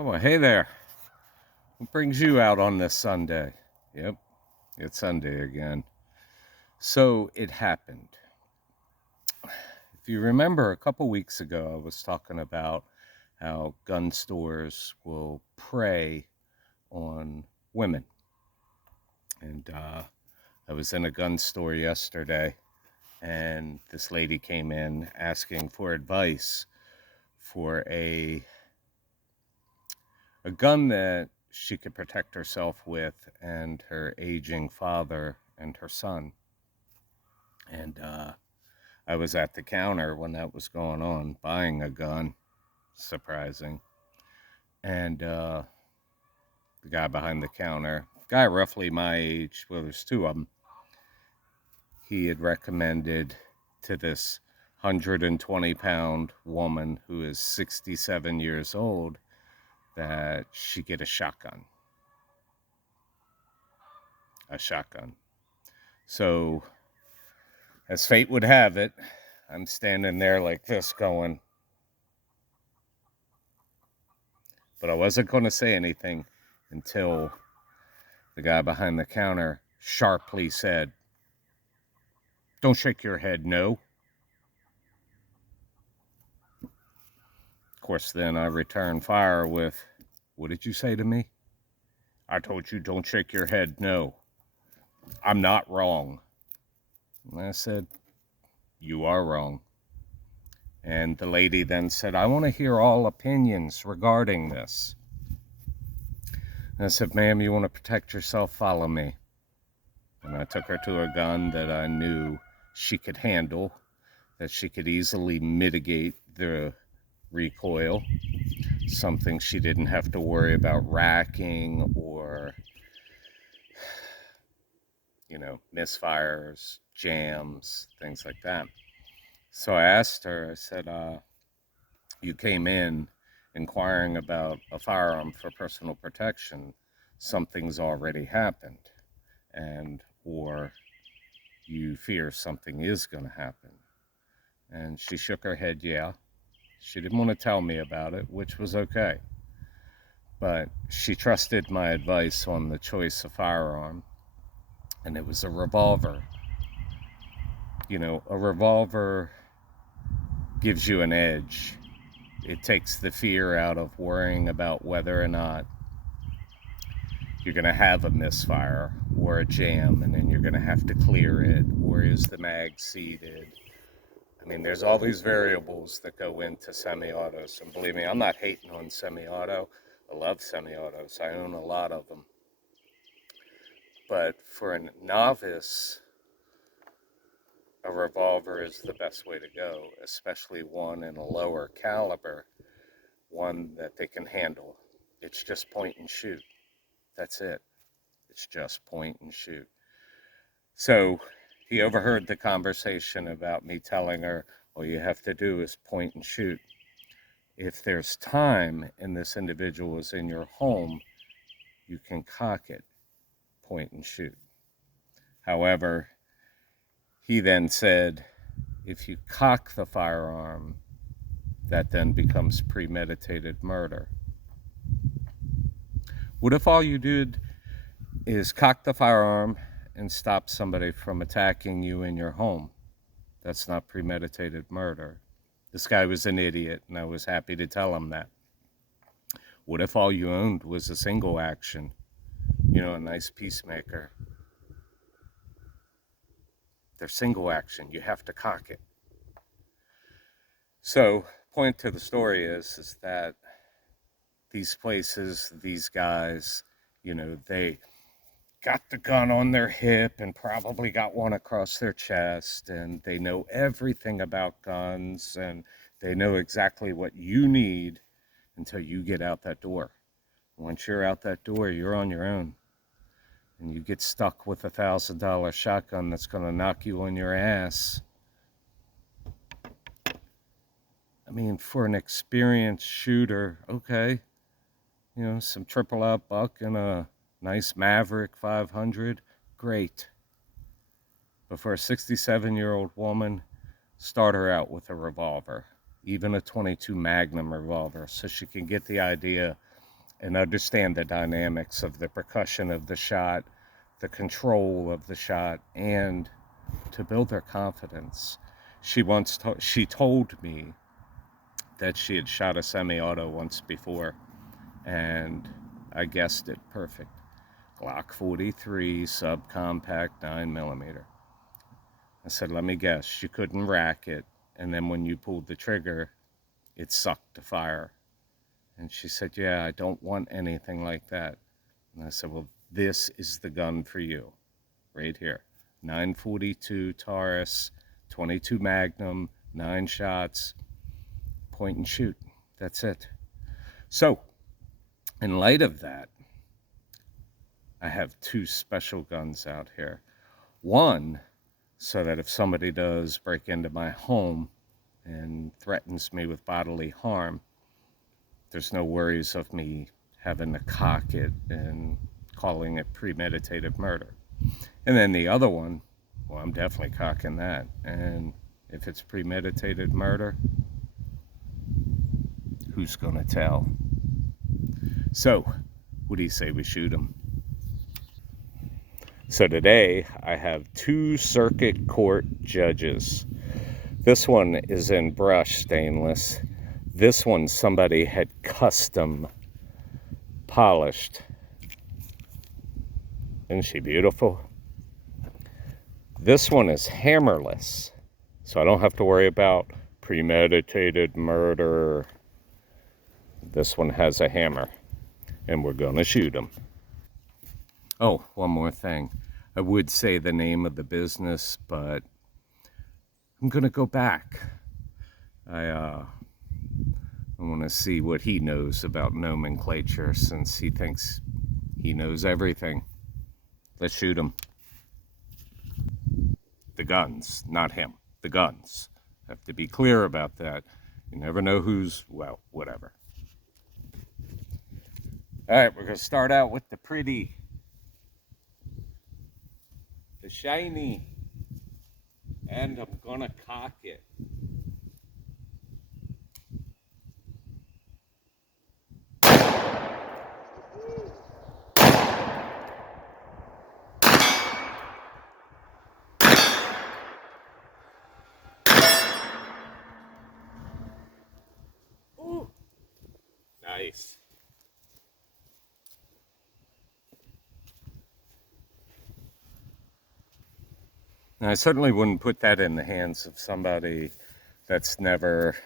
Oh, well, hey there. What brings you out on this Sunday? Yep, it's Sunday again. So it happened. If you remember, a couple weeks ago, I was talking about how gun stores will prey on women. And I was in a gun store yesterday, and this lady came in asking for advice for a gun that she could protect herself with and her aging father and her son. And I was at the counter when that was going on, buying a gun. Surprising. And the guy behind the counter, guy roughly my age, well, there's two of them, he had recommended to this 120-pound woman who is 67 years old that she get a shotgun. So, as fate would have it, I'm standing there like this going, but I wasn't going to say anything until the guy behind the counter sharply said, "Don't shake your head, no." Of course, then I returned fire with, "What did you say to me?" "I told you don't shake your head, no. I'm not wrong." And I said, "You are wrong." And the lady then said, "I want to hear all opinions regarding this." And I said, "Ma'am, you want to protect yourself, follow me." And I took her to a gun that I knew she could handle, that she could easily mitigate the recoil, something she didn't have to worry about racking or, misfires, jams, things like that. So I asked her, I said, "You came in inquiring about a firearm for personal protection. Something's already happened, or you fear something is going to happen." And she shook her head, yeah. She didn't want to tell me about it, which was okay. But she trusted my advice on the choice of firearm, and it was a revolver. A revolver gives you an edge. It takes the fear out of worrying about whether or not you're going to have a misfire or a jam, and then you're going to have to clear it, or is the mag seated? I mean, there's all these variables that go into semi-autos, and believe me, I'm not hating on semi-auto. I love semi-autos. I own a lot of them. But for a novice, a revolver is the best way to go, especially one in a lower caliber, one that they can handle. It's just point and shoot. That's it. It's just point and shoot. So he overheard the conversation about me telling her, all you have to do is point and shoot. If there's time and this individual is in your home, you can cock it, point and shoot. However, he then said, if you cock the firearm, that then becomes premeditated murder. What if all you did is cock the firearm and stop somebody from attacking you in your home? That's not premeditated murder. This guy was an idiot, and I was happy to tell him that. What if all you owned was a single action? A nice peacemaker. They're single action. You have to cock it. So, point to the story is that these places, these guys, they got the gun on their hip and probably got one across their chest, and they know everything about guns, and they know exactly what you need until you get out that door. Once you're out that door, you're on your own, and you get stuck with a $1,000 shotgun that's going to knock you on your ass. I mean, for an experienced shooter, okay, some triple out buck and a nice Maverick 500, great. But for a 67-year-old woman, start her out with a revolver, even a .22 Magnum revolver, so she can get the idea and understand the dynamics of the percussion of the shot, the control of the shot, and to build their confidence. She told me that she had shot a semi-auto once before, and I guessed it perfect. Glock 43 subcompact 9mm. I said, let me guess, you couldn't rack it, and then when you pulled the trigger, it sucked to fire. And she said, yeah, I don't want anything like that. And I said, well, this is the gun for you, right here. 942 Taurus, 22 Magnum, 9 shots, point and shoot. That's it. So, in light of that, I have 2 special guns out here. One, so that if somebody does break into my home and threatens me with bodily harm, there's no worries of me having to cock it and calling it premeditated murder. And then the other one, well, I'm definitely cocking that. And if it's premeditated murder, who's gonna tell? So, what do you say we shoot him? So today, I have 2 circuit court judges. This one is in brushed stainless. This one somebody had custom polished. Isn't she beautiful? This one is hammerless, so I don't have to worry about premeditated murder. This one has a hammer, and we're gonna shoot him. Oh, one more thing. I would say the name of the business, but I'm gonna go back. I want to see what he knows about nomenclature, since he thinks he knows everything. Let's shoot him. The guns, not him. The guns. Have to be clear about that. You never know who's, well, whatever. All right, we're going to start out with the pretty, the shiny, and I'm going to cock it. Ooh. Nice. Now, I certainly wouldn't put that in the hands of somebody that's never,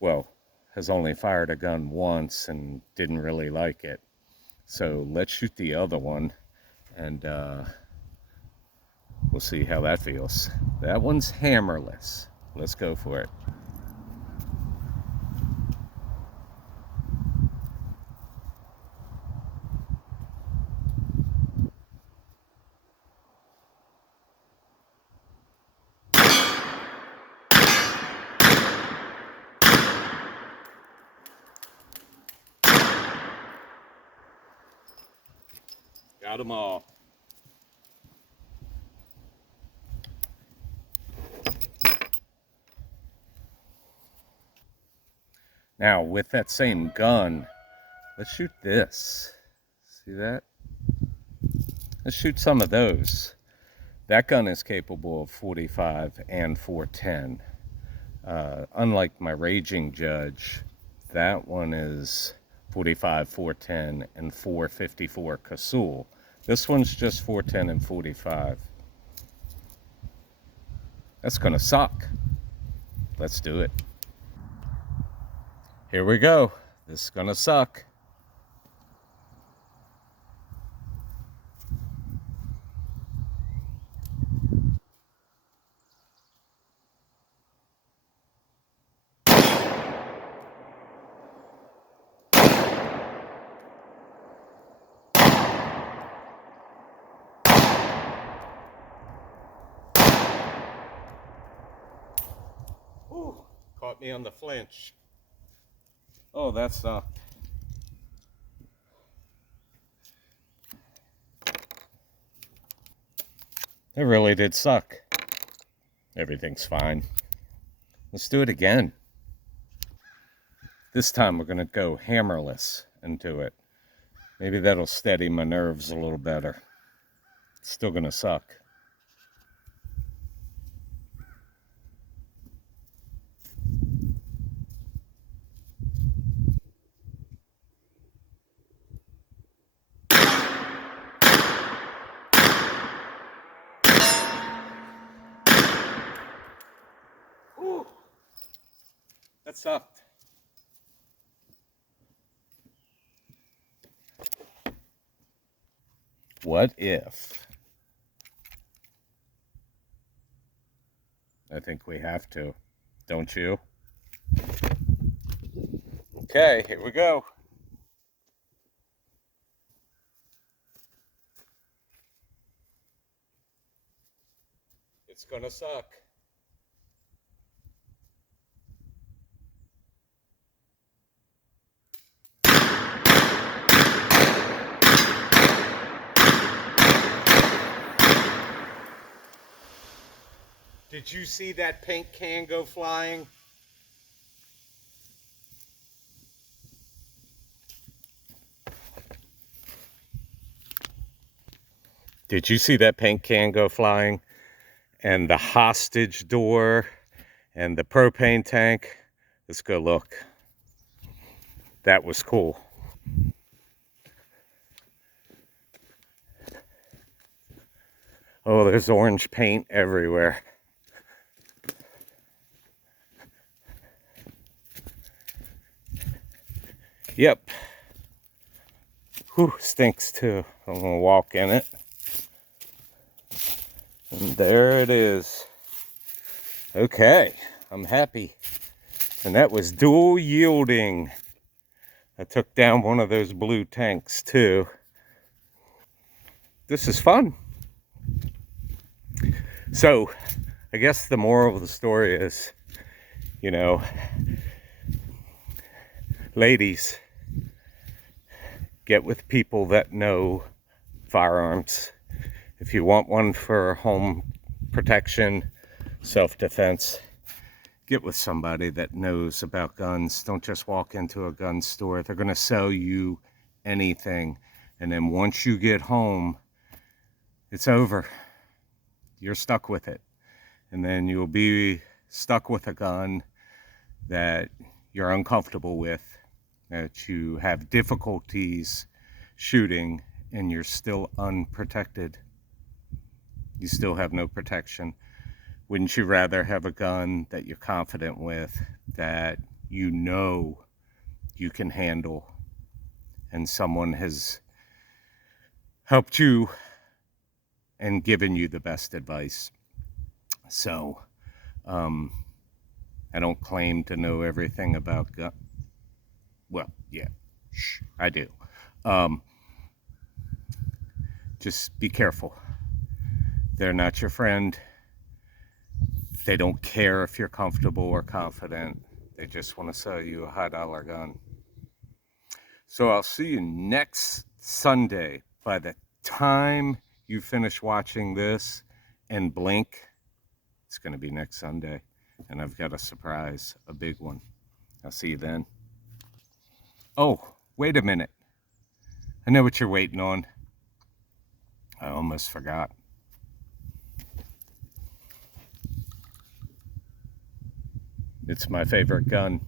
well, has only fired a gun once and didn't really like it. So let's shoot the other one, and we'll see how that feels. That one's hammerless. Let's go for it. Got them all. Now, with that same gun, let's shoot this. See that? Let's shoot some of those. That gun is capable of 45 and 410. Unlike my Raging Judge, that one is 45, 410, and 454 Casull. This one's just 410 and 45. That's gonna suck. Let's do it. Here we go. This is gonna suck. Ooh, caught me on the flinch. Oh, that sucked. It really did suck. Everything's fine. Let's do it again. This time we're going to go hammerless into it. Maybe that'll steady my nerves a little better. It's still going to suck. Whew. That sucked. What if? I think we have to. Don't you? Okay, here we go. It's gonna suck. Did you see that paint can go flying? Did you see that paint can go flying? And the hostage door and the propane tank? Let's go look. That was cool. Oh, there's orange paint everywhere. Yep. Whew, stinks too. I'm gonna walk in it. And there it is. Okay, I'm happy. And that was dual yielding. I took down one of those blue tanks too. This is fun. So, I guess the moral of the story is, you know, ladies, get with people that know firearms. If you want one for home protection, self-defense, get with somebody that knows about guns. Don't just walk into a gun store. They're going to sell you anything. And then once you get home, it's over. You're stuck with it. And then you'll be stuck with a gun that you're uncomfortable with, that you have difficulties shooting, and you're still unprotected. You still have no protection. Wouldn't you rather have a gun that you're confident with, that you know you can handle, and someone has helped you and given you the best advice? So, I don't claim to know everything about gun. Well, yeah, I do. Just be careful. They're not your friend. They don't care if you're comfortable or confident. They just want to sell you a high-dollar gun. So I'll see you next Sunday. By the time you finish watching this and blink, it's going to be next Sunday. And I've got a surprise, a big one. I'll see you then. Oh, wait a minute. I know what you're waiting on. I almost forgot. It's my favorite gun.